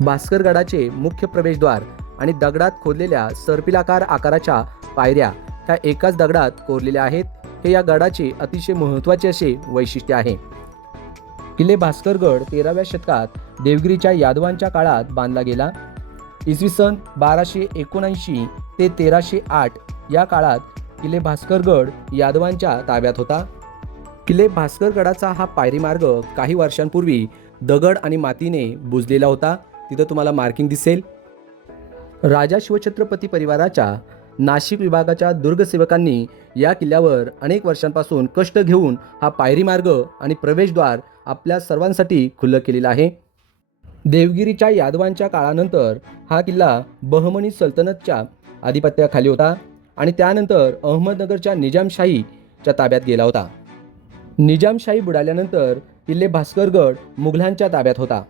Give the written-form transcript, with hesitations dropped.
भास्करगडाचे मुख्य प्रवेशद्वार आणि दगडात खोदलेल्या सर्पिलाकार आकाराच्या पायऱ्या ह्या एकाच दगडात कोरलेल्या आहेत. हे या गडाचे अतिशय महत्त्वाचे असे वैशिष्ट्य आहे. किल्ले भास्करगड 13व्या शतकात देवगिरीच्या यादवांच्या काळात बांधला गेला. इसवी सन 1279 ते 1308 या काळात किल्ले भास्करगड यादवांच्या ताब्यात होता. किल्ले भास्करगडाचा हा पायरी मार्ग काही वर्षांपूर्वी दगड आणि मातीने बुजलेला होता. तिथं तुम्हाला मार्किंग दिसेल. राजा शिवछत्रपती परिवाराच्या नाशिक विभागाच्या दुर्गसेवकांनी या किल्ल्यावर अनेक वर्षांपासून कष्ट घेऊन हा पायरी मार्ग आणि प्रवेशद्वार आपल्या सर्वांसाठी खुलं केलेला आहे. देवगिरीच्या यादवांच्या काळानंतर हा किल्ला बहमनी सल्तनतच्या आधिपत्याखाली होता आणि त्यानंतर अहमदनगरच्या निजामशाहीच्या ताब्यात गेला होता. निजामशाही बुडाल्यानंतर किल्ले भास्करगड मुघलांच्या ताब्यात होता.